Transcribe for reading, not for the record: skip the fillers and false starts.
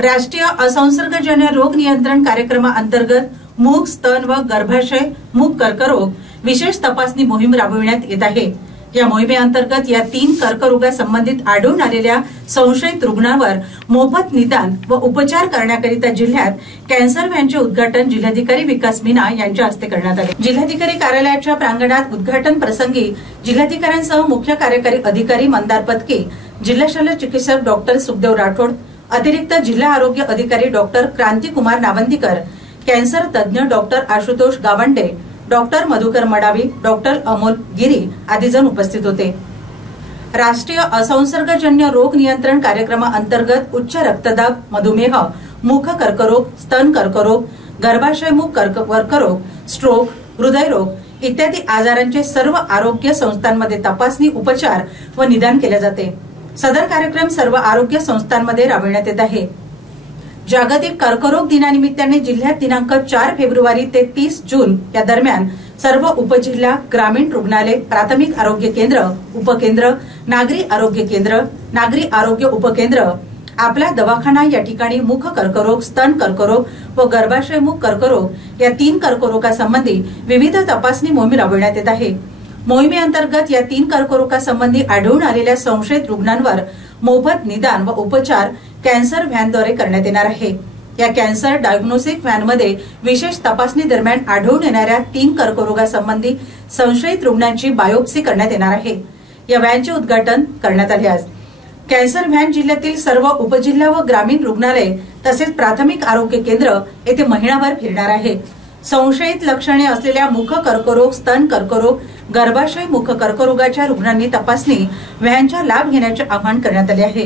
राष्ट्रीय असंसर्गजन्य रोग नियंत्रण कार्यक्रमाअंतर्गत मूग, स्तन व गर्भाशय मूग कर्करोग विशेष तपासणी मोहीम राबविण्यात येत आहे। या मोहिमेअंतर्गत या 3 कर्करोगासंबंधित आढळून आलेल्या संशयित रुग्णांवर मोफत निदान व उपचार करण्याकरिता जिल्ह्यात कॅन्सर व्हॅनचे उद्घाटन जिल्हाधिकारी विकास मीना यांच्या हस्ते करण्यात आले। जिल्हाधिकारी कार्यालयाच्या प्रांगणात उद्घाटन प्रसंगी जिल्हाधिकाऱ्यांसह मुख्य कार्यकारी अधिकारी मंदार पत्की, जिल्हा शल्य चिकित्सक डॉक्टर सुखदेव राठोड, अतिरिक्त जिल्हा आरोग्य अधिकारी डॉक्टर क्रांतिकुमार नावंदीकर, कॅन्सर तज्ञ doctor Ashutosh Gawande, doctor Madhukar Madavi, doctor Amol Giri आदी जण उपस्थित होते। राष्ट्रीय असंसर्गजन्य रोग नियंत्रण कार्यक्रमाअंतर्गत उच्च रक्तदाब, मधुमेह, मुख कर्करोग, स्तन कर्करोग, गर्भाशय मूग कर्करोग, स्ट्रोक, हृदयरोग इत्यादी आजारांचे सर्व आरोग्य संस्थांमध्ये तपासणी, उपचार व निदान केले जाते। सदर कार्यक्रम सर्व आरोग्य संस्थांमध्ये राबविण्यात येत आहे। जागतिक कर्करोग दिनानिमित्ताने जिल्ह्यात दिनांक 4 फेब्रुवारी ते 30 जून या दरम्यान सर्व उपजिल्हा, ग्रामीण रुग्णालय, प्राथमिक आरोग्य केंद्र, उपकेंद्र, नागरी आरोग्य केंद्र, नागरी आरोग्य उपकेंद्र, आपला दवाखाना या ठिकाणी मुख कर्करोग, स्तन कर्करोग व गर्भाशय मूग कर्करोग या 3 कर्करोगासंबंधी विविध तपासणी मोहीम राबविण्यात येत आहे। मोहिमेअंतर्गत या 3 कर्करोगासंबंधी आढळून आलेल्या संशयित रुग्णांवर मोफत निदान व उपचार कॅन्सर व्हॅनद्वारे करण्यात येणार आहे। या कॅन्सर डायग्नोस्टिक व्हॅनमध्ये विशेष तपासणी दरम्यान आढळून येणाऱ्या 3 कर्करोगासंबंधी संशयित रुग्णांची बायोप्सी करण्यात येणार आहे। या व्हॅनचे उद्घाटन करण्यात आले। आज कॅन्सर व्हॅन जिल्ह्यातील सर्व उपजिल्हा व ग्रामीण रुग्णालय तसेच प्राथमिक आरोग्य केंद्र येथे महिनाभर फिरणार आहे। संशयित लक्षणे असलेल्या मुख कर्करोग, स्तन कर्करोग, गर्भाशय मुख कर्करोगाच्या रुग्णांनी तपासणी व्हॅनचा लाभ घेण्याचे आवाहन करण्यात आले आहे।